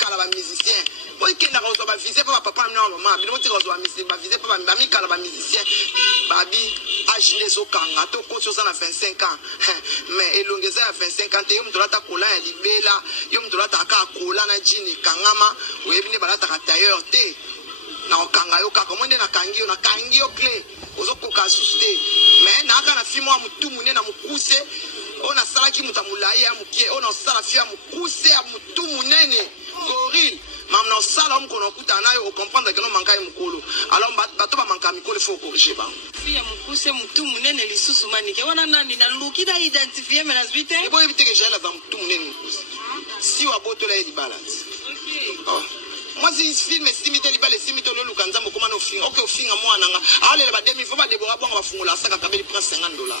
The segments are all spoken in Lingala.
kala ba musicien boy kenda ko ba viser pa papa na maman bi mo ti ko ba viser pa ba mi kala ba musicien babi âge les okanga to ko so na 25 ans mais elongeza ya 25 ans te yo mdola ta kola ya libela yo mdola ta ka kola na jini kangama oyebine balata ka tailleur te na okanga yo ka komende na kangi yo clé ozokoka suste mais na aka na fimo mutu munene na mukuse ona salaki mutamulai ya mukie ona sala fia mukuse ya mutu munene goril mamna osala omkono kuta nayo o comprendre que no manka ya mukolo alors bato ba manka mikolo faut corriger ba fia mukuse mutu munene lisusu manike wana nani na lukida identifier mais las vite ebo evite que j'ai la mutu munene mukuse si wa boto la di balance OK moi si film estimité libale estimité lo lukanza mokoma no film OK ofinga mwana nga ale ba 2000 faut ba debora bonga ba fungula saka kabeli prince $50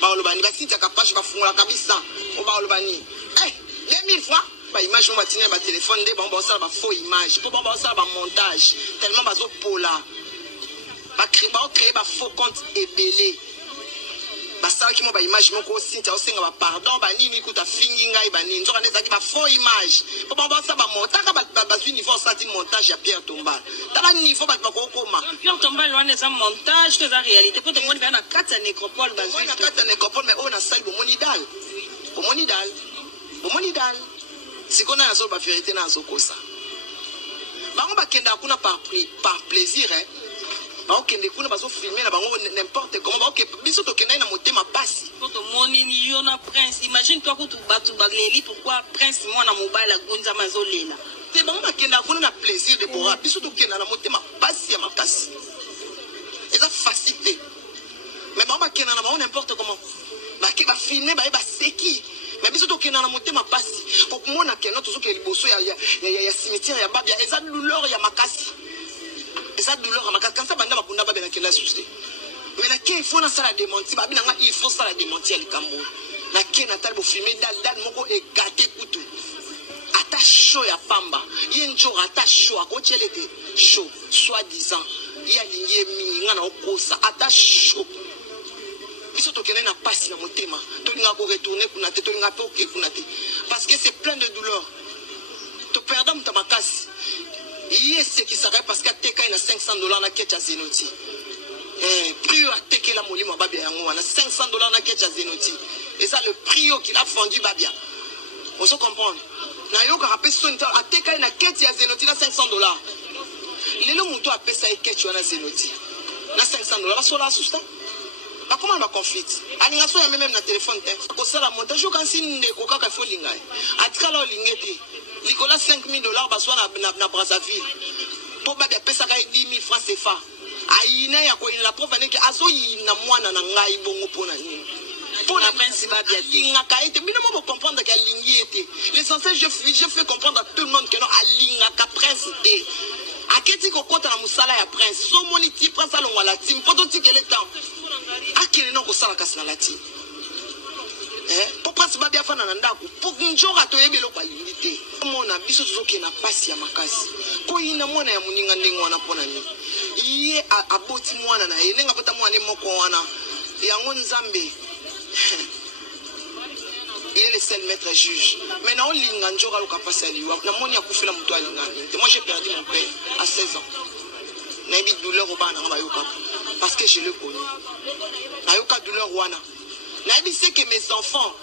ba lo bani ba sinta kapage ba fungula kabisa o ba lo bani 2000 fois ba image on va tenir ba téléphone de ba ça ba faux image pour ba ça ba montage tellement ba zo pola ba créer ba faux compte ebelé ba ça qui mo ba image moko sinta o senga ba pardon ba nini kuta fingi ngai ba nini nzoka ndeza ki ba faux image pour ba ça ba montage ba niveau senti montage ya Pierre Tomba tala niveau ba ko koma Pierre Tomba loin za montage to za réalité pour te monde ba na kata nécropole ba na kata nécropole mais on a ça bo monidal sikona na so ba vérité na zo kosa bango ba kenda kuna par plaisir ba kende kuna ba so filmer na bango n'importe comment ba biso to kenda na motema pasi to moni yo na prince imagine toi ko tu batu bagleli pourquoi prince moi na mobile gonza mazolela te bango ba kenda kuna na plaisir de bora biso to kenda na motema pasi ya makasi eza facilité mais bango ba kenda na bango n'importe comment ba ke ba filmer ba seki mais biso to kena na motema pasi pour mona kena to soki liboso ya cimetière ya babia eza douleur ya makasi quand ça banda bakunda babia na kena susté mais na ke il faut na sala démenti babi na nga il faut sala démenti ya likambo na ke na talbo filmer dal moko egate kutu ata show ya pamba yenjo ata show akotielete show soi-disant ya lingi mingi nga na okosa ata show biso to kena na pasi na motema to linga ko retourner kuna te to linga pe oke kuna te parce que c'est plein de douleur to perdre ta makasi yese qui s'arrête parce que teka ina $500 na kecha zenoti prix a teke la molimo babia yango wana $500 na kecha zenoti et ça le prix qu'il a vendu babia on se comprend na yo ka rappeler son a teka ina kecha zenoti na $500 lelo muto a pesa e kecha na zenoti na $500 ba sola asusta. Comment on va conflit? Alinga so ya même na téléphone te. Ko sala montage kan sinde ko kaka fo linga. Atikala lingete. Likola $5000 baswa na Brazzaville. Po ba pesa ka 10000 francs CFA. Aina ya ko ina preuve neke azo yina mwana na ngai bongo pona nini. Pona principe ya linga ka ete bino mo comprendre que lingi ete. L'essentiel je fais comprendre à tout le monde que non alinga ka prince te. Aketi ko kota na musala ya prince. So moni ti prince alongwa la team. Poto ti kele temps. Akele no ko sala kasina lati pour prince babia fana na ndako pour njora to yebelo kwa limité mona biso zoke na pasi ya makasi ko ina mona ya muninga ndengo wana pona ni iye aboti mwana na ye nenga pota mwana moko wana yango nzambe il est le seul maître juge maintenant on linga njora lo kapasa liwa na moni akufela muto alinga moi j'ai perdu mon père à 16 ans na bi douleur au bana ba yoka parce que je le connais. Nayoka douleur wana. Nayebi c'est que mes enfants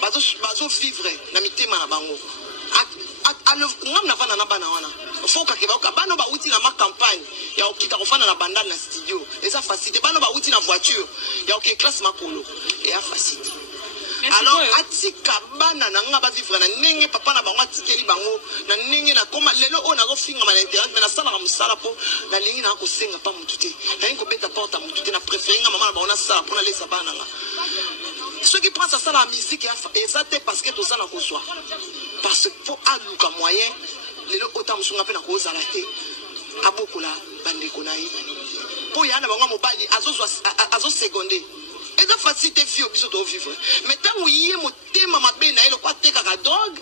bazo vivre na mitema na bango. Ngam na fana na bana wana. Faut ka keba ka bano ba uti na ma campagne ya okita ko fana na bandal na studio. Eza facilité bano ba uti na voiture ya ok classe makolo et a facilité. Alors atika bana na nga ba vivre na nenge papa na bango atikeli bango na nenge na koma lelo o na go finga ma internet na sala musala po na lingi na ko senga pa mutute na ko beta porta mutute na préférer nga mama na bango na sala po na lesa bana nga ceux qui pensent à ça la musique et ça c'est parce que tout ça na ko soi parce que pour aluka moyen lelo ota musunga pe na ko zala te abokola bandeko na yi po yana bango mobali azo seconde. Et la facilité vie au biso de vivre. Mais tant où y est mon thème ma belle na quoi te kaka drogue.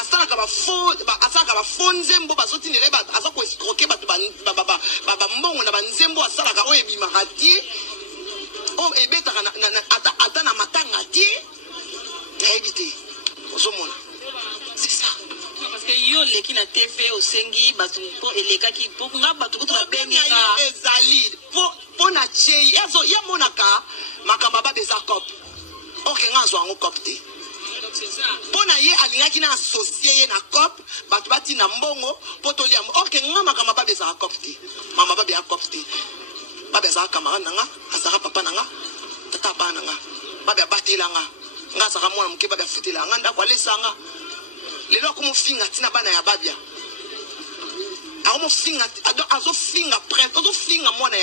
Asala kaba faux, asala kaba faux nzembo basoti nele ba asala ko escroquer ba mbongo na ba nzembo asala ka o ebima ratie. O ebeta na ata na matanga tie. Na éviter. Ozomona. C'est ça. TV au sengi batu po eleka ki po nga batu ko to bengi nga ezali po na chei ezo ya monaka makamba ba beza cop OK nga zo ngo cop te po na ye alingaki na associé ye na cop batu bati na mbongo po to liam OK nga makamba ba beza cop te mama ba be cop te ba beza camarade nga azaka papa nga tata ba nga ba be batela nga zaka mwana muke ba be futela nga ndako alesanga lelo ko mofinga tina bana ya babia ako mofinga azo finga prince azo finga mwana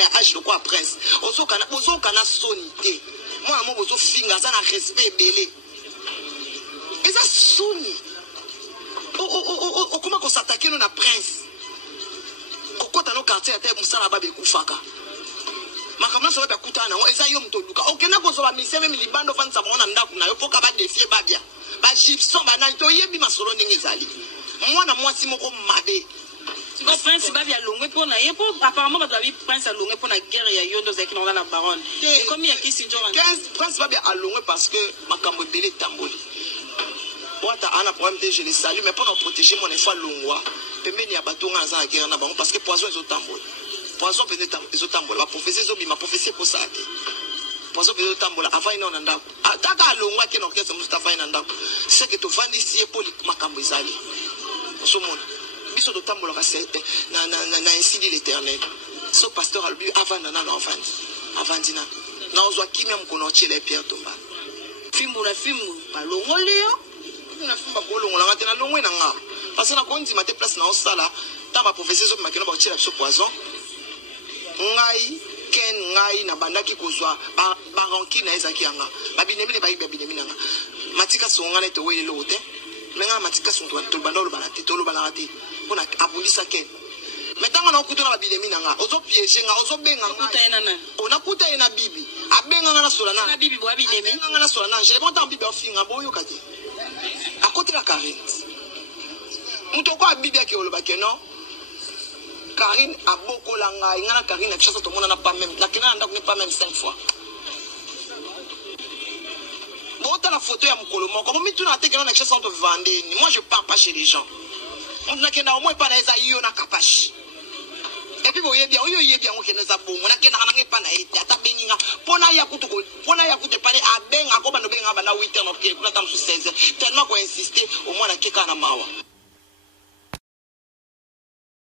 ya age de quoi prince ozo kana sonité mwana mo bozo finga za na respect belé eza soni o comment qu'on s'attaque na prince okota no quartier ate musala babe kufaka makamna so ba kutana eza yo mtoluka okena ko so ba miseme milibando fansa mona ndaku na yo poka ba défier babia ba gypson ba na to yebi masolo ndenge ezali mwana mwasi moko mabe le prince babia longwe pona ye po apparemment ba doit prince a longwe pona guerre ya yondo za kinonga la baronne et combien qui sinjo 15 prince babia a longwe parce que makambo belé tamboli wata ana problème de je les salue mais pour protéger mon enfant longwa pembeni ya batonga za guerre na bango parce que poison ezotamboli poison peut-être ezotambola prophétie zobima prophétie ko sate poison peut tambola avant ina na ndako ataka alongwa ke no kesa Mustafa ina ndako c'est que to vandisi poli makambo ezali somona biso to tambola ka na ainsi dit l'Éternel so pasteur albi avant na avandina na ozwa kimia mkono chile Pierre Tomba fimbu ba longolio na fimba ko longola ngate na longwe na nga parce na kondi mate place na osala ta ba prophétie zo makino ba chile biso poison ngai na bandaki kozwa ba ranki na ezaki yanga babinemi ne babinemi nanga matika songa ne to wele lote menga matika songa to banda lo banate to lo banate pona abundisa ken metanga na okuto na babinemi nanga ozo piéger nga ozo benga nga ona kuta ena bibi abenga nga na sola na bibi bo abinemi nga na sola na je le monta bibi ofinga boyo kati akote la 40 mutoko abibi yake oloba keno Karine a beaucoup langa, il y a Karine qui chasse tout le monde n'a pas même, la Kena n'a pas même 5 fois. Bon, t'as la photo à mon colomon, comment tu n'as pas de chasse sans te vendre? Moi je pars pas chez les gens. On n'a qu'un au moins pas les aïeux, on a capache. Et puis vous voyez bien, on a bon, on a qu'un n'a pas naït, à ta béninga, pona yakutu pas à ben, à quoi on a 8 ans, ok, pour la dame sous 16, tellement qu'on insistait, au moins la Keka na mawa.